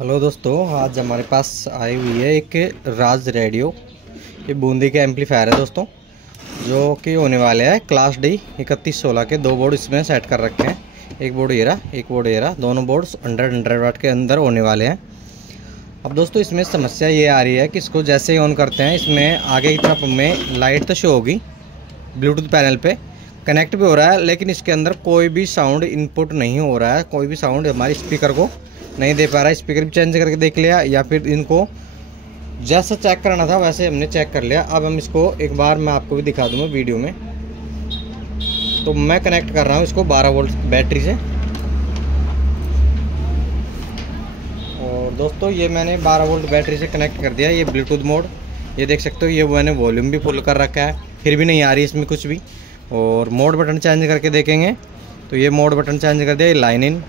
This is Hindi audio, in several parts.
हेलो दोस्तों, आज हमारे पास आई हुई है एक राज रेडियो। ये बूंदी के एम्पलीफायर है दोस्तों, जो कि होने वाले हैं क्लास डी 3116 के। दो बोर्ड इसमें सेट कर रखे हैं, एक बोर्ड ये रहा, एक बोर्ड ये रहा। दोनों बोर्ड्स 100 वाट के अंदर होने वाले हैं। अब दोस्तों इसमें समस्या ये आ रही है कि इसको जैसे ही ऑन करते हैं, इसमें आगे की तरफ हमें लाइट तो शो होगी, ब्लूटूथ पैनल पे कनेक्ट भी हो रहा है, लेकिन इसके अंदर कोई भी साउंड इनपुट नहीं हो रहा है। कोई भी साउंड हमारे स्पीकर को नहीं दे पा रहा है। स्पीकर भी चेंज करके देख लिया, या फिर इनको जैसा चेक करना था वैसे हमने चेक कर लिया। अब हम इसको एक बार मैं आपको भी दिखा दूँगा वीडियो में। तो मैं कनेक्ट कर रहा हूँ इसको 12 वोल्ट बैटरी से। और दोस्तों ये मैंने 12 वोल्ट बैटरी से कनेक्ट कर दिया। ये ब्लूटूथ मोड, ये देख सकते हो। ये मैंने वॉल्यूम भी फुल कर रखा है, फिर भी नहीं आ रही इसमें कुछ भी। और मोड बटन चेंज करके देखेंगे तो ये मोड बटन चेंज कर दिया। ये लाइन इन,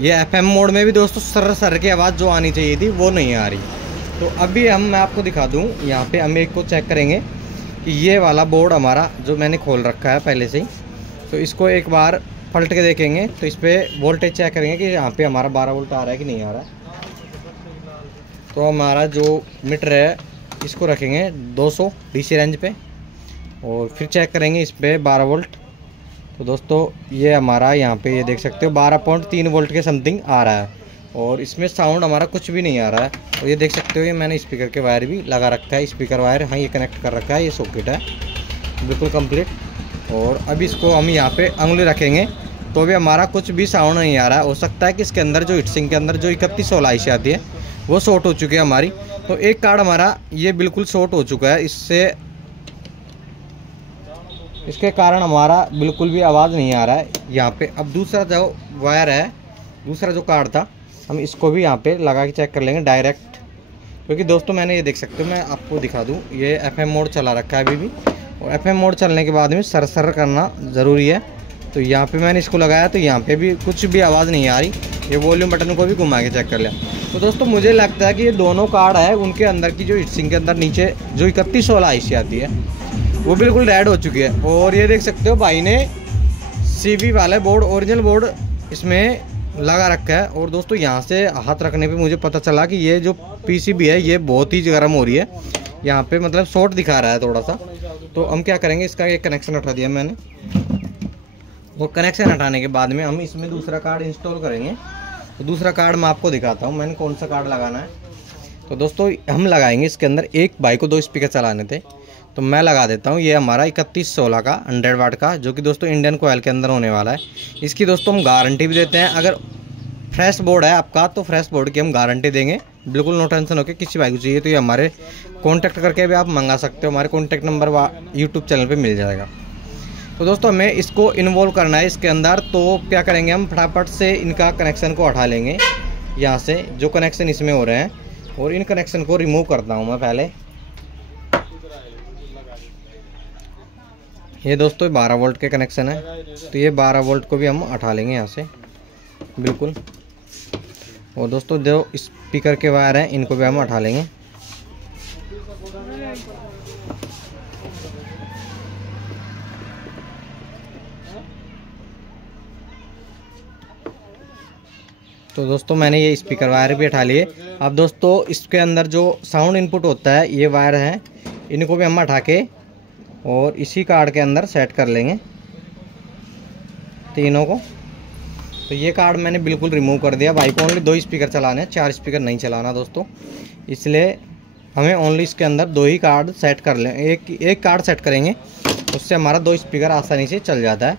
ये एफएम मोड में भी दोस्तों सर सर की आवाज़ जो आनी चाहिए थी वो नहीं आ रही। तो अभी मैं आपको दिखा दूं, यहाँ पे हम एक को चेक करेंगे कि ये वाला बोर्ड हमारा जो मैंने खोल रखा है पहले से ही, तो इसको एक बार पलट के देखेंगे। तो इस पर वोल्टेज चेक करेंगे कि यहाँ पे हमारा 12 वोल्ट आ रहा है कि नहीं आ रहा है। तो हमारा जो मीटर है इसको रखेंगे 200 डीसी रेंज पे, और फिर चेक करेंगे इस पर 12 वोल्ट। तो दोस्तों ये हमारा यहाँ पे ये देख सकते हो 12.3 वोल्ट के समथिंग आ रहा है, और इसमें साउंड हमारा कुछ भी नहीं आ रहा है। और ये देख सकते हो, ये मैंने स्पीकर के वायर भी लगा रखा है, स्पीकर वायर, हाँ ये कनेक्ट कर रखा है, ये सॉकेट है बिल्कुल कंप्लीट। और अब इसको हम यहाँ पे उंगली रखेंगे तो भी हमारा कुछ भी साउंड नहीं आ रहा है। हो सकता है कि इसके अंदर जो हीटसिंक के अंदर जो 3116 आईसी आती है वो शॉर्ट हो चुकी है हमारी। तो एक कार्ड हमारा ये बिल्कुल शॉर्ट हो चुका है, इसके कारण हमारा बिल्कुल भी आवाज़ नहीं आ रहा है यहाँ पे। अब दूसरा जो वायर है, दूसरा जो कार्ड था, हम इसको भी यहाँ पे लगा के चेक कर लेंगे डायरेक्ट। क्योंकि दोस्तों मैंने ये देख सकते हो, मैं आपको दिखा दूँ, ये एफएम मोड चला रखा है अभी भी, और एफएम मोड चलने के बाद में सर करना ज़रूरी है। तो यहाँ पे मैंने इसको लगाया तो यहाँ पे भी कुछ भी आवाज़ नहीं आ रही। ये वॉल्यूम बटन को भी घुमा के चेक कर लिया। तो दोस्तों मुझे लगता है कि ये दोनों कार्ड है, उनके अंदर की जो हीटसिंक के अंदर नीचे जो 3116 आईसी आती है वो बिल्कुल रेड हो चुकी है। और ये देख सकते हो भाई ने सीबी वाला बोर्ड, ओरिजिनल बोर्ड इसमें लगा रखा है। और दोस्तों यहाँ से हाथ रखने पे मुझे पता चला कि ये जो पीसीबी है ये बहुत ही गर्म हो रही है, यहाँ पे मतलब शॉर्ट दिखा रहा है थोड़ा सा। तो हम क्या करेंगे, इसका एक कनेक्शन हटा दिया मैंने, और कनेक्शन हटाने के बाद में हम इसमें दूसरा कार्ड इंस्टॉल करेंगे। तो दूसरा कार्ड मैं आपको दिखाता हूँ मैंने कौन सा कार्ड लगाना है। तो दोस्तों हम लगाएंगे इसके अंदर, एक भाई को 2 स्पीकर चलाने थे तो मैं लगा देता हूँ ये हमारा 3116 का 100 वाट का, जो कि दोस्तों इंडियन कोयल के अंदर होने वाला है। इसकी दोस्तों हम गारंटी भी देते हैं। अगर फ्रेश बोर्ड है आपका तो फ्रेश बोर्ड की हम गारंटी देंगे, बिल्कुल नो टेंशन होकर। किसी भाई को चाहिए तो ये हमारे कॉन्टैक्ट करके भी आप मंगा सकते हो, हमारे कॉन्टैक्ट नंबर यूट्यूब चैनल पर मिल जाएगा। तो दोस्तों हमें इसको इन्वॉल्व करना है इसके अंदर। तो क्या करेंगे, हम फटाफट से इनका कनेक्शन को हटा लेंगे यहाँ से, जो कनेक्शन इसमें हो रहे हैं, और इन कनेक्शन को रिमूव करता हूँ मैं पहले। ये दोस्तों 12 वोल्ट के कनेक्शन है, तो ये 12 वोल्ट को भी हम हटा लेंगे यहाँ से बिल्कुल। और दोस्तों जो स्पीकर के वायर हैं इनको भी हम हटा लेंगे। तो दोस्तों मैंने ये स्पीकर वायर भी हटा लिए। अब दोस्तों इसके अंदर जो साउंड इनपुट होता है, ये वायर हैं, इनको भी हम हटा के और इसी कार्ड के अंदर सेट कर लेंगे तीनों को। तो ये कार्ड मैंने बिल्कुल रिमूव कर दिया। भाई को ओनली 2 स्पीकर चलाने हैं, 4 स्पीकर नहीं चलाना दोस्तों, इसलिए हमें ओनली इसके अंदर 2 ही कार्ड सेट कर लें। एक कार्ड सेट करेंगे, उससे हमारा 2 स्पीकर आसानी से चल जाता है।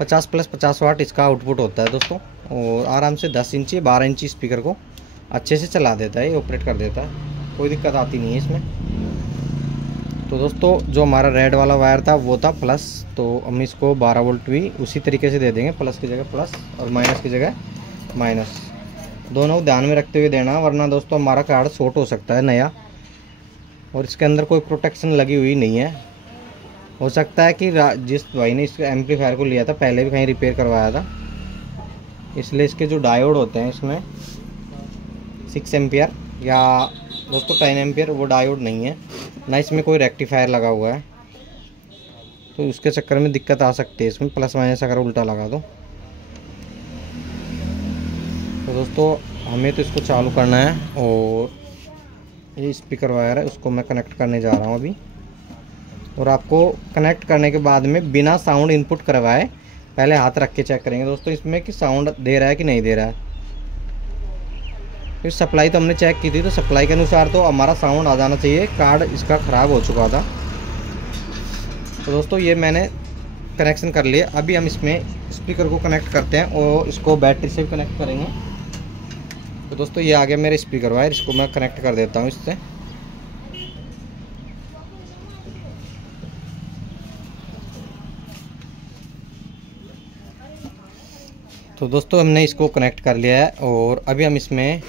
50 + 50 वाट इसका आउटपुट होता है दोस्तों, और आराम से 10 इंची 12 इंची स्पीकर को अच्छे से चला देता है, ऑपरेट कर देता है, कोई दिक्कत आती नहीं है इसमें। तो दोस्तों जो हमारा रेड वाला वायर था वो था प्लस, तो हम इसको 12 वोल्ट भी उसी तरीके से दे देंगे, प्लस की जगह प्लस और माइनस की जगह माइनस, दोनों को ध्यान में रखते हुए देना, वरना दोस्तों हमारा कार्ड शॉर्ट हो सकता है नया। और इसके अंदर कोई प्रोटेक्शन लगी हुई नहीं है। हो सकता है कि जिस भाई ने इस एम्पलीफायर को लिया था पहले भी कहीं रिपेयर करवाया था, इसलिए इसके जो डायोड होते हैं इसमें 6 एम्पियर या दोस्तों 10 एम्पियर वो डायोड नहीं है, ना इसमें कोई रेक्टिफायर लगा हुआ है। तो उसके चक्कर में दिक्कत आ सकती है इसमें, प्लस माइनस अगर उल्टा लगा दो। तो दोस्तों हमें तो इसको चालू करना है। और ये स्पीकर वायर है, उसको मैं कनेक्ट करने जा रहा हूँ अभी। और आपको कनेक्ट करने के बाद में बिना साउंड इनपुट करवाए पहले हाथ रख के चेक करेंगे दोस्तों इसमें कि साउंड दे रहा है कि नहीं दे रहा है। फिर सप्लाई तो हमने चेक की थी, तो सप्लाई के अनुसार तो हमारा साउंड आ जाना चाहिए। कार्ड इसका ख़राब हो चुका था। तो दोस्तों ये मैंने कनेक्शन कर लिया। अभी हम इसमें स्पीकर को कनेक्ट करते हैं और इसको बैटरी से भी कनेक्ट करेंगे। तो दोस्तों ये आ गया मेरे स्पीकर वायर, इसको मैं कनेक्ट कर देता हूँ इससे। तो दोस्तों हमने इसको कनेक्ट कर लिया है और अभी हम इसमें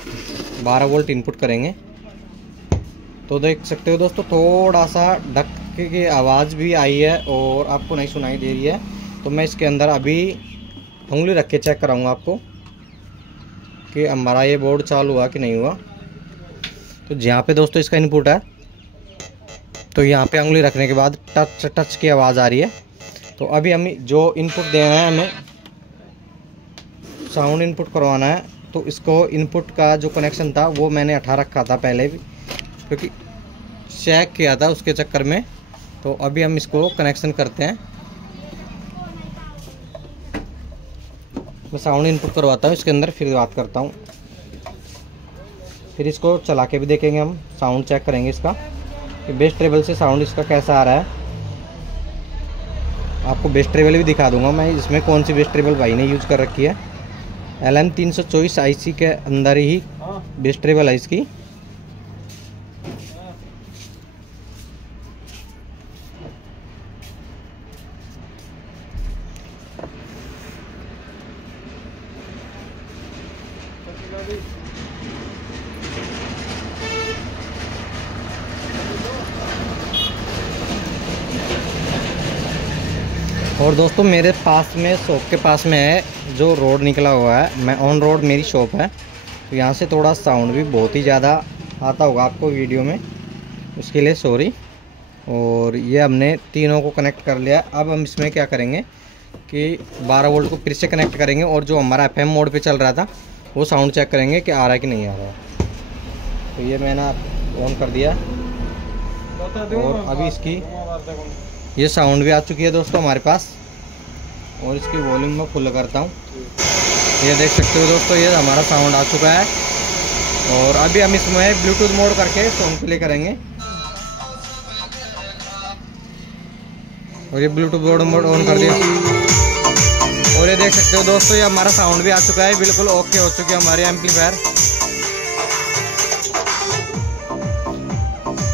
12 वोल्ट इनपुट करेंगे। तो देख सकते हो दोस्तों थोड़ा सा धक्के की आवाज़ भी आई है और आपको नहीं सुनाई दे रही है। तो मैं इसके अंदर अभी उंगली रख के चेक कराऊंगा आपको कि हमारा ये बोर्ड चालू हुआ कि नहीं हुआ। तो जहाँ पे दोस्तों इसका इनपुट है, तो यहाँ पे उंगली रखने के बाद टच की आवाज़ आ रही है। तो अभी हम जो इनपुट देना है, हमें साउंड इनपुट करवाना है। तो इसको इनपुट का जो कनेक्शन था वो मैंने हटा रखा था पहले भी, क्योंकि चेक किया था उसके चक्कर में। तो अभी हम इसको कनेक्शन करते हैं। मैं साउंड इनपुट करवाता हूँ इसके अंदर, फिर बात करता हूँ। फिर इसको चला के भी देखेंगे, हम साउंड चेक करेंगे इसका कि बेस ट्रेबल से साउंड इसका कैसा आ रहा है। आपको बेस ट्रेबल भी दिखा दूंगा मैं, इसमें कौन सी बेस ट्रेबल भाई ने यूज़ कर रखी है। LM324 IC के अंदर ही बेस ट्रेबल है इसकी। और दोस्तों मेरे पास में शॉप के पास में है जो रोड निकला हुआ है, मैं ऑन रोड मेरी शॉप है। तो यहाँ से थोड़ा साउंड भी बहुत ही ज़्यादा आता होगा आपको वीडियो में, उसके लिए सॉरी। और ये हमने तीनों को कनेक्ट कर लिया। अब हम इसमें क्या करेंगे कि 12 वोल्ट को फिर से कनेक्ट करेंगे और जो हमारा FM मोड पे चल रहा था वो साउंड चेक करेंगे कि आ रहा है कि नहीं आ रहा है। तो ये मैंने ऑन कर दिया और अभी इसकी ये साउंड भी आ चुकी है दोस्तों हमारे पास। और इसकी वॉल्यूम में फुल करता हूँ, ये देख सकते हो दोस्तों ये हमारा साउंड आ चुका है। और अभी हम इसमें ब्लूटूथ मोड करके सॉन्ग प्ले करेंगे। और ये ब्लूटूथ मोड ऑन कर दिया और ये देख सकते हो दोस्तों ये हमारा साउंड भी आ चुका है, बिल्कुल ओके हो चुकी है हमारी एम्पलीफायर।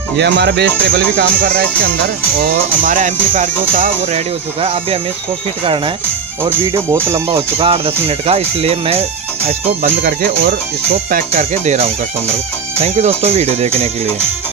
ये हमारा बेस ट्रेबल भी काम कर रहा है इसके अंदर और हमारा एम्पलीफायर जो था वो रेडी हो चुका है। अभी हमें इसको फिट करना है और वीडियो बहुत लंबा हो चुका है 8-10 मिनट का, इसलिए मैं इसको बंद करके और इसको पैक करके दे रहा हूँ कस्टमर को। थैंक यू दोस्तों वीडियो देखने के लिए।